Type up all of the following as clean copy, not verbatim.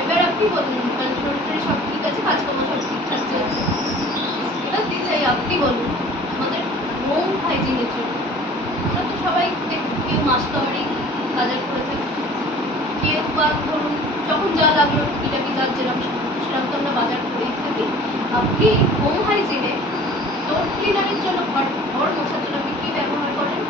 এবার আপনি বলুন, শরীরে সব ঠিক আছে, কাজকর্ম সব ঠিকঠাক চলছে। এবার দিদি আপনি বলুন আমাদের হোম হাইজিনের জন্য আমরা তো সবাই কেউ মাছ তরকারি বাজার করে থাকি, কেউ বা ধরুন যখন যা লাগলো টুকিটাকি যার সেরকম তো আমরা বাজার করেই থাকি। আপনি হোম হাইজিনে ফ্লোর ক্লিনারের জন্য ঘর মোছার জন্য আপনি কী ব্যবহার করেন?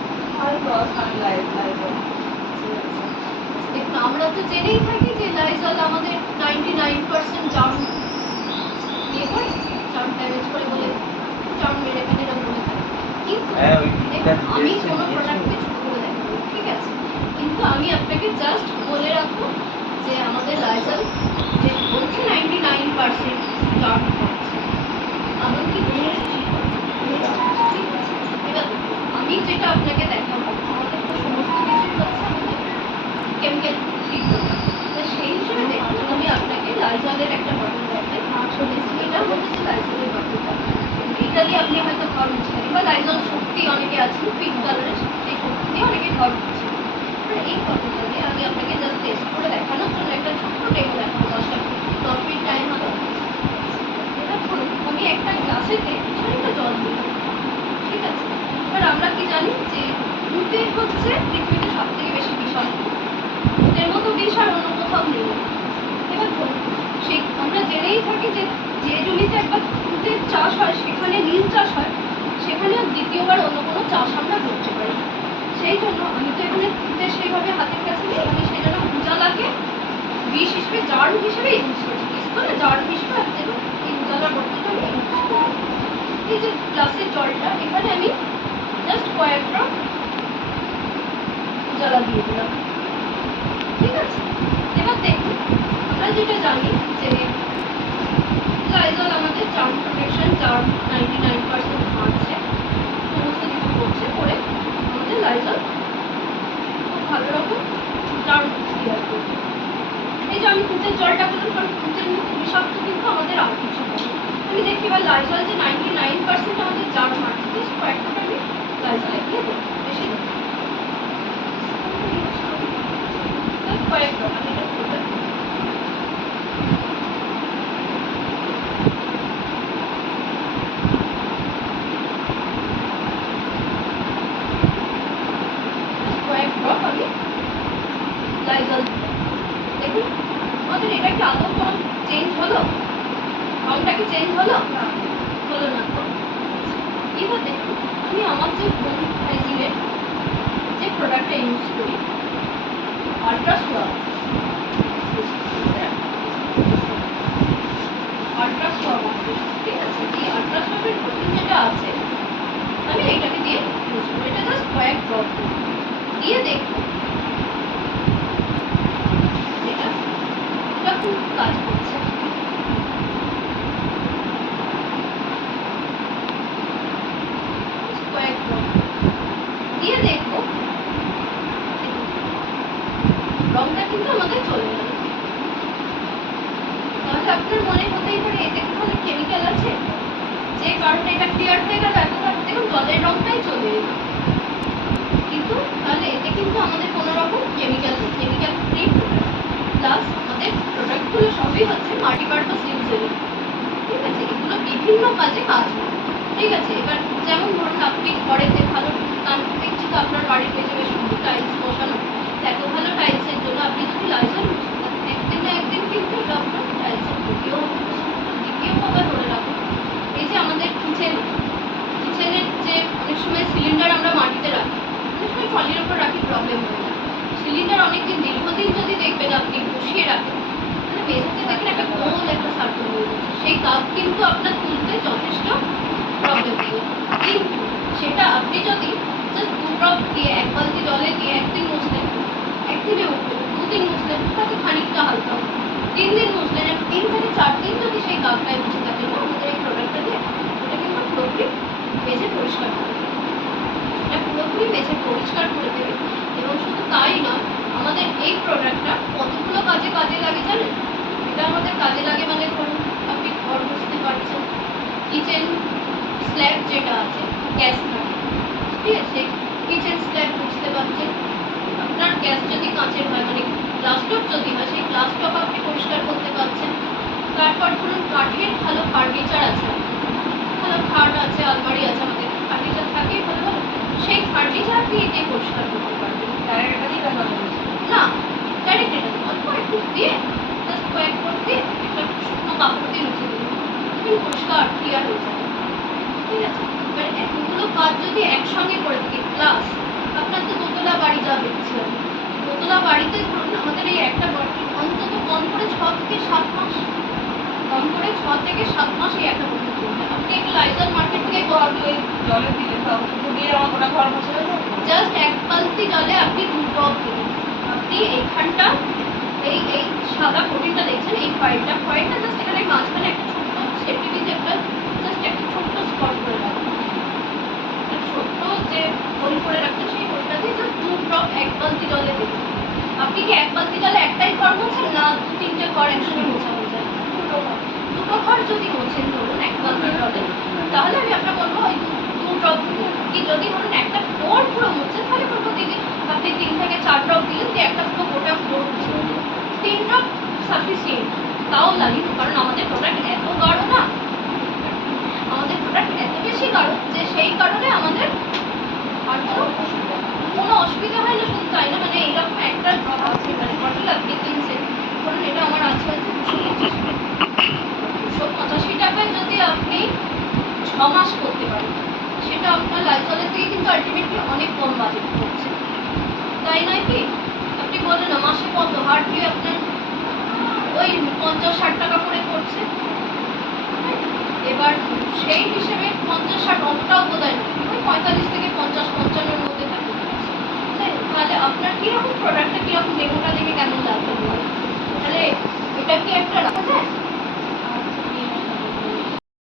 দেখুন আমরা তো জেনেই থাকি যে লাইজল আমাদের 99% জার্ম ইয়ে করে, জার্ম ড্যামেজ করে বলে, জার্ম মেরে ফেলে এরকম বলে থাকে। কিন্তু আমি কোনো প্রোডাক্টকে ছোট করে দেখাবো, ঠিক আছে, কিন্তু আমি আপনাকে জাস্ট বলে রাখবো যে আমাদের লাইজল যে বলছে 99% জার্ম করছে, এমনকি এবার আমি যেটা আপনাকে দেখাবো আমাদের তো সমস্ত কিছু হচ্ছে আমাদের কেমিক্যাল ফ্রি প্রোডাক্ট। তো সেই হিসেবে দেখুন আমি আপনাকে লাইজলের একটা বটল দেখাই, এটা হচ্ছে লাইজলের বটলটা। এটা দিয়ে আপনি হয়তো ঘর মুছতে বা লাইজল শক্তি অনেকে আছেন পিঙ্ক কালারের, সেই শক্তি দিয়ে অনেকে ঘর মুছছে। এই বটলটা দিয়ে আমি আপনাকে জাস্ট টেস্ট করে দেখানোর জন্য একটা ছোট্ট ডেমো দেখাবো, 10 মিনিট টাইম হবে। এটা ধরুন আমি একটা গ্লাসেতে একটা জল দিই, ঠিক আছে। এবার আমরা কি জানি যে দুধে হচ্ছে পৃথিবীতে সব থেকে বেশি বিষাক্ত, দুধের মতো বিষ আর অন্য কোথাও নেই। এবার ধরুন সেই আমরা জেনেই থাকি যে যে জমিতে একবার দুধের চাষ হয় সেখানে নীল চাষ হয়, সেখানে দ্বিতীয়বার অন্য কোনো চাষ আমরা করতে পারি। সেই জন্য আমি তো এখানে দুধে সেইভাবে হাতের কাছে নেই, আমি সেই জন্য উজালাকে বিষ হিসেবে জার্ম হিসেবে ইউজ করছি, বিষ করে জার্ম হিসেবে যেন এই উজালার বোতলটা আমি ইউজ করি। এই যে গ্লাসের জলটা এখানে আমি জাস্ট কয়েক ড্রপ উজালা দিয়ে দিলাম, ঠিক আছে। এবার দেখুন আমরা যেটা জানি যে লাইজল আমাদের জার্ম প্রোটেকশন, জার্ম 99% মারছে, সমস্ত কিছু করছে করে আমাদের লাইজল খুব ভালো রকম জার্ম ক্লিয়ার করবে। এই যে আমি দুধের জলটা বললাম, কারণ দুধের মতো বিষাক্ত কিন্তু আমাদের আর কিছু নেই। আমি দেখি এবার লাইজল যে 99% আমাদের জার্ম মারছে, জাস্ট কয়েকটা আমি লাইজলে দিয়ে দেবো, বেশি দেবো কয়েকটা আমি এটা করবো। কয়েক ড্রপ আমি লাইজল দেখুন আমাদের এটা কি আদৌ কোনো চেঞ্জ হলো? রংটা কি চেঞ্জ হলো? হলো না তো। এবার দেখুন আমি আমার যে হোম হাইজিনের যে প্রোডাক্টটা ইউজ করি আল্ট্রাস্টপ, ঠিক আছে, এই আল্ট্রাস্টপের বোতল যেটা আছে আমি এটাকে দিয়ে ইউজ করি। এটা জাস্ট কয়েক ড্রপ দিয়ে দেখুন এটা খুব কাজ করছে। কয়েক ড্রপ দিয়ে দেখবো রংটা কিন্তু আমাদের চলে গেল। তাহলে আপনার মনে হতেই পারে এতে কোনো কেমিক্যাল আছে, যে কারণে এটা ক্লিয়ার হয়ে গেল, এখন দেখুন জলের রংটাই চলে এলো। কিন্তু তাহলে এতে কিন্তু আমাদের কোনো রকম কেমিক্যাল নেই, কেমিক্যাল ফ্রি প্রোডাক্ট, প্লাস আমাদের প্রোডাক্টগুলো সবই হচ্ছে মাল্টিপারপাস ইউজেবল, ঠিক আছে। এগুলো বিভিন্ন কাজে কাজ হয়, ঠিক আছে। এবার যেমন ধরুন আপনি ঘরেতে ভালো দেখছি তো আপনার বাড়ির পেছনে বেশ সুন্দর টাইলস বসানো, এত ভালো টাইলসের জন্য আপনি যদি লাইজল একদিন না একদিন কিন্তু এটা আপনার টাইলসের দ্বিতীয় কথা ধরে রাখুন। এই যে আমাদের কিচেনের যে অনেক সময় সিলিন্ডার আমরা মাটিতে রাখি, অনেক সময় ট্রলির ওপর রাখি, প্রবলেম হয় না। সিলিন্ডার অনেকদিন দীর্ঘদিন যদি দেখবেন আপনি বসিয়ে রাখেন, মানে মেঝেতে দেখেন একটা গোল একটা সার্কেল হয়ে যাচ্ছে, সেই কাপ কিন্তু আপনার তুলতে যথেষ্ট প্রবলেম হবে। কিন্তু সেটা আপনি যদি জাস্ট 2 ড্রপ দিয়ে 1 বালতি জলে দিয়ে একদিন মুছলেন, একদিনে উঠলেন, 2 দিন মুছলেন, হয়তো খানিকটা হালকা, 3 দিন মুছলেন, 3 থেকে 4 দিন যদি সেই কাপটায় মুছে থাকেন না আমাদের এই প্রোডাক্টটা দিয়ে, ওটা কিন্তু পুরোপুরি মেঝে পরিষ্কার করে দেবে, এটা পুরোপুরি মেঝে পরিষ্কার করে দেবে। এবং শুধু তাই নয়, আমাদের এই প্রোডাক্টটা কতগুলো কাজে লাগে জানেন? এটা আমাদের কাজে লাগে মানে ধরুন আপনি ঘর মুছতে পারছেন, কিচেন স্ল্যাব যেটা আছে গ্যাস থাকে, ঠিক আছে, কিচেন স্ল্যাব মুছতে পারছেন, আপনার গ্যাস যদি কাঁচের হয়, মানে গ্লাস টপ যদি হয়, সেই গ্লাস টপ আপনি পরিষ্কার করতে পারছেন। তারপর ধরুন কাঠের ভালো ফার্নিচার আছে, ভালো খাট আছে, আলমারি আছে, আমাদের ফার্নিচার থাকেই ভালো ভালো, সেই ফার্নিচার আপনি এতে পরিষ্কার করতে পারবেন। না, ডাইরেক্ট এটা না, অল্প একটু দিয়ে জাস্ট কয়েক ফুট দিয়ে একটা শুকনো কাপড় দিয়ে মুছে দিন, দেখবেন পরিষ্কার ক্লিয়ার হয়ে যাবে। ঠিক আছে, এবার এতগুলো কাজ যদি একসঙ্গে করে থাকি, প্লাস আপনার তো দোতলা বাড়ি যা দেখছি আমি, দোতলা বাড়িতে ধরুন আমাদের এই একটা বাড়ি অন্তত কম করে 6 থেকে 7 মাস, কম করে 6 থেকে 7 মাস এই একটা বাড়ি চলবে। আপনি একটা লাইজার মার্কেট থেকে জলে দিলে দিয়ে আমার গোটা ঘর মুছে দেবো। জাস্ট 1 বালতি জলে আপনি 2 ড্রপ দিন, আপনি এইখানটা এই এই সাদা কোটিংটা দেখছেন, এই ফয়েলটা জাস্ট এখানে মাঝখানে একটা ছোট্ট সেফটি পিন একটা জাস্ট একটা ছোট্ট স্পট করে রাখবেন, একটা ছোট্ট যে হোল করে রাখবেন, সেই হোলটা দিয়ে জাস্ট 2 ড্রপ 1 বালতি জলে দিন। আপনি কি 1 বালতি জলে একটাই ঘর মোছেন, না 2-3টে ঘর একসঙ্গে মোছা হয়ে যায়? দুটো ঘর যদি মোছেন ধরুন 1 বালতি জলে, তাহলে আমি আপনাকে বলবো ওই 2 ড্রপ দিন। কি যদি ধরুন একটা ফ্লোর পুরো মুছছেন, তাহলে বলবো দিদি আপনি 3 থেকে 4 ড্রপ দিলেন, দিয়ে একটা পুরো গোটা ফ্লোর মুছে দিলেন। 3 ড্রপ সাফিসিয়েন্ট, তাও লাগে না, কারণ আমাদের প্রোডাক্ট এত গাঢ় না, আমাদের প্রোডাক্ট এত বেশি গাঢ় যে সেই কারণে আমাদের আর কোনো অসুবিধা হয় না। শুধু তাই না, মানে এইরকম একটা ড্রপ আছে, মানে বটল আপনি কিনছেন, ধরুন এটা আমার আছে 285 টাকায়, যদি আপনি 6 মাস করতে পারেন, সেটা আপনার লাইজলের থেকে কিন্তু আলটিমেটলি অনেক কম বাজেট পড়ছে, তাই নয় কি? আপনি বলেন না মাসে কত হার্ডলি আপনার ওই 50-60 টাকা করে পড়ছে। এবার সেই হিসেবে 50-60 অতটাও বোধহয় না, ওই 45 থেকে 50-55-এর মধ্যে থাকে। তাহলে আপনার কীরকম প্রোডাক্টটা কীরকম, ডেমোটা দেখে কেমন